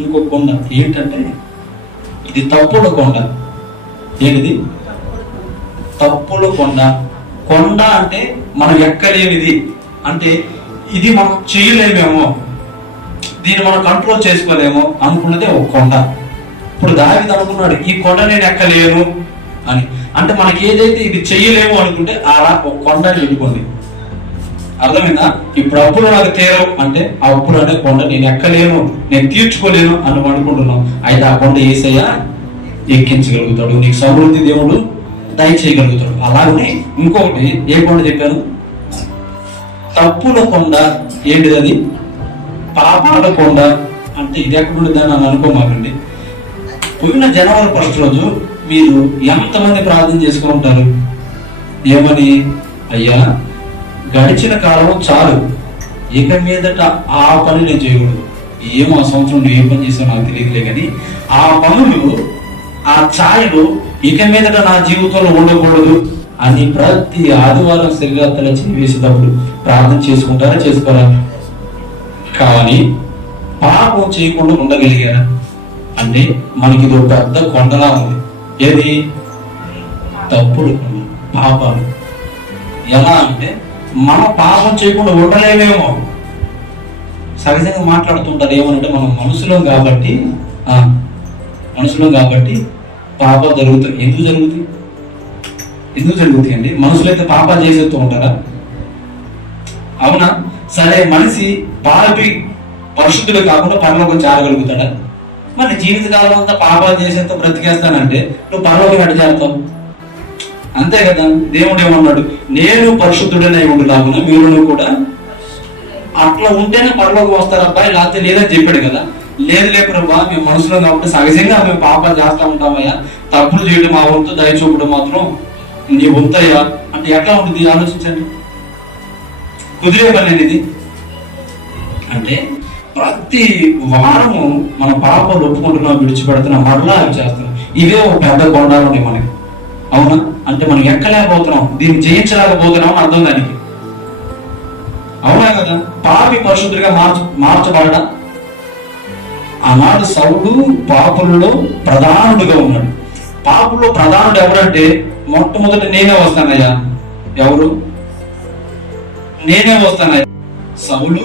ఇంకో కొండ ఏంటంటే ఇది తప్పుడు కొండ. ఏంటిది? తప్పుడు కొండ. కొండ అంటే మనం ఎక్కలేనిది, అంటే ఇది మనం చేయలేమేమో, దీన్ని మనం కంట్రోల్ చేసుకోలేమో అనుకున్నదే ఒక కొండ. ఇప్పుడు దావీదు అనుకున్నాడు ఈ కొండ నేను ఎక్కలేను అని. అంటే మనకి ఏదైతే ఇది చెయ్యలేము అనుకుంటే అలా ఒక కొండని పెట్టుకోండి. అర్థమైందా? ఇప్పుడు అప్పులు నాకు తీరవు అంటే ఆ అప్పులు అనే కొండ నేను ఎక్కలేను, నేను తీర్చుకోలేను అని అనుకుంటున్నాం. అయితే ఆ కొండ యేసయ్య ఎక్కించగలుగుతాడు, నీకు సమృద్ధి దేవుడు దయచేయగలుగుతాడు. అలాగే ఇంకొకటి ఏ కొండ చెప్పాను? తప్పుల కొండ. ఏంటిది అది? పాపాల కొండ. అంటే ఇది ఎక్కడ ఉండదని అని అనుకోమాకండి. పోయిన జనవరి 1 రోజు మీరు ఎంతమంది ప్రార్థన చేసుకుని ఉంటారు? ఏమని? అయ్యా గడిచిన కాలం చాలు, ఇక మీదట ఆ పని నేను చేయకూడదు. ఏమో ఆ సంవత్సరం నువ్వు ఏ పని చేసావు నాకు తెలియదులే, కానీ ఆ పనులు, ఆ ఛాయలు ఇక మీదట నా జీవితంలో ఉండకూడదు అని ప్రతి ఆదివారం శరీరాత్తల వేసేటప్పుడు ప్రార్థన చేసుకుంటారా, చేసుకోరా? కానీ పాపం చేయకుండా ఉండగలిగారా అంటే మనకి ఇది ఒక పెద్ద కొండలా ఉంది. ఏది? తప్పుడు కొండ, పాపాలు. ఎలా అంటే మనం పాపం చేయకుండా ఉండలేమేమో. సహజంగా మాట్లాడుతుంటారు ఏమనంటే మనం మనుషులం కాబట్టి పాపాలు జరుగుతాయి. ఎందుకు జరుగుతాయి అండి? మనుషులైతే పాపాలు చేసేస్తూ ఉంటారా? అవునా? సరే, మనిషి పాపి పరిశుద్ధులు కాకుండా పరలోకం చేరగలుగుతాడా? మరి జీవితకాలం అంతా పాపాలు చేసేంత బ్రతికేస్తానంటే నువ్వు పరలోకం ఎట్ట చేరతావు? అంతే కదా. దేవుడు ఏమన్నాడు? నేను పరిశుద్ధుడనే ఉండులాగున మీరు కూడా అట్లా ఉంటేనే పరలోకం వస్తారు అబ్బాయి, లేకపోతే లేదని చెప్పాడు కదా. లేదు ప్రభా, మేము మనుషులు కాబట్టి సహజంగా మేము పాపాలు చేస్తూ ఉంటామయ్యా, తప్పులు చేయడం మా వంతు, దయ చూపడం మాత్రం నీ వంతయ్యా అంటే ఎట్లా ఉంటుంది? ఆలోచించండి. కుదిరే పని ఇది. అంటే ప్రతి వారము మన పాపాలు ఒప్పుకుంటున్నాం, విడిచిపెడుతున్నాం, మరలా అవి చేస్తున్నాం. ఇవే ఒక పెద్ద కొండాలు ఉన్నాయి మనకి. అవునా? అంటే మనం ఎక్కలేకపోతున్నాం, దీన్ని జయించలేకపోతున్నాం అర్థం దానికి. అవునా కదా? పాపి పరిశుద్ధుడిగా మార్చబడడా? ఆనాడు సౌలు పాపులలో ప్రధానుడిగా ఉన్నాడు. పాపుల్లో ప్రధానుడు ఎవరంటే మొట్టమొదటి నేనే వస్తానయ్యా. ఎవరు? నేనే వస్తానయ్యా. సౌలు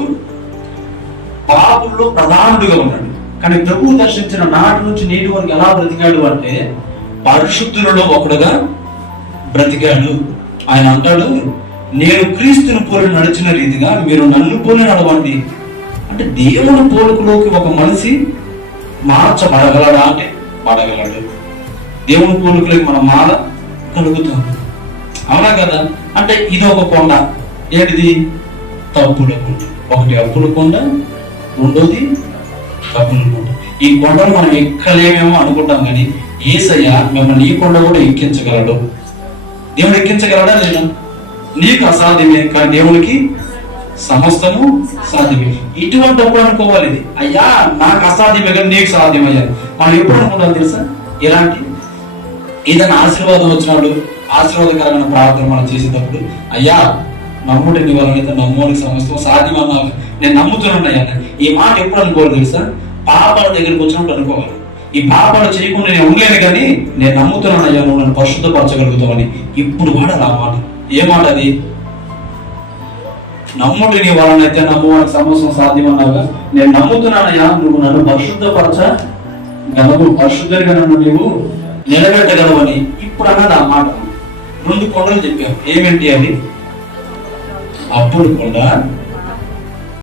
పాపుల్లో ప్రధానుడిగా ఉన్నాడు. కానీ ప్రభువు దర్శించిన నాటి నుంచి నేటి వరకు ఎలా బ్రతికాడు అంటే పరిశుద్ధులలో ఒకడుగా బ్రతికాడు. ఆయన అంటాడు, నేను క్రీస్తుని పోలి నడిచిన రీతిగా మీరు నన్ను పోలి నడవండి. అంటే దేవుని పోలికలోకి ఒక మనిషి మార్చబడగలడా అంటే పడగలడు. దేవుని పోలికలోకి మనం మారగలుగుతాం. అవునా కదా? అంటే ఇది ఒక కొండ. ఏంటిది? తప్పుల కొండ. ఒకటి అప్పుల కొండ, రెండోది తప్పుల కొండ. ఈ కొండను మనం ఎక్కలేమేమో అనుకుంటాం, కానీ యేసయ్య మిమ్మల్ని ఈ కొండ కూడా ఎక్కించగలడు. దేవుడు ఎక్కించగలడా లేదా? నీకు అసాధ్యమే, కానీ దేవునికి సమస్తము సాధ్యమే. ఇటువంటి అప్పుడు అనుకోవాలి, ఇది అయ్యా నాకు అసాధ్యమే కానీ నీకు సాధ్యమయ్యా. మనం ఎప్పుడు అనుకుంటాం తెలుసా? ఇలాంటి ఏదైనా ఆశీర్వాదం వచ్చినప్పుడు, ఆశీర్వాదకరమైన ప్రార్థన మనం చేసేటప్పుడు, అయ్యా నమ్ముడి నీ వలనైతే నమ్మోనికి సమస్తం సాధ్యం అన్నావు, నేను నమ్ముతున్నానయ్యా. ఈ మాట ఎప్పుడు అనుకోవాలి తెలుసా? పాపాల దగ్గరికి వచ్చినప్పుడు అనుకోవాలి. ఈ పాపాలు చేయకుండా నేను ఉండలేను, కానీ నేను నమ్ముతున్నానయ్యా నువ్వు నన్ను పరిశుద్ధపరచగలుగుతావని. ఇప్పుడు వాడాలి ఆ మాట. ఏ మాట అది? నమ్ముడి నీ వలనైతే నమ్మవానికి సమస్తం సాధ్యం అన్నావుగా, నేను నమ్ముతున్నానయ్యా నువ్వు నన్ను పరిశుద్ధపరచగలవు, పరిశుద్ధంగా నన్ను నీవు నిలబెట్టగలవని. ఇప్పుడు అన్నది ఆ మాట. 2 కొండలు చెప్పావు. ఏమిటి అవి? అప్పుడు కొండ,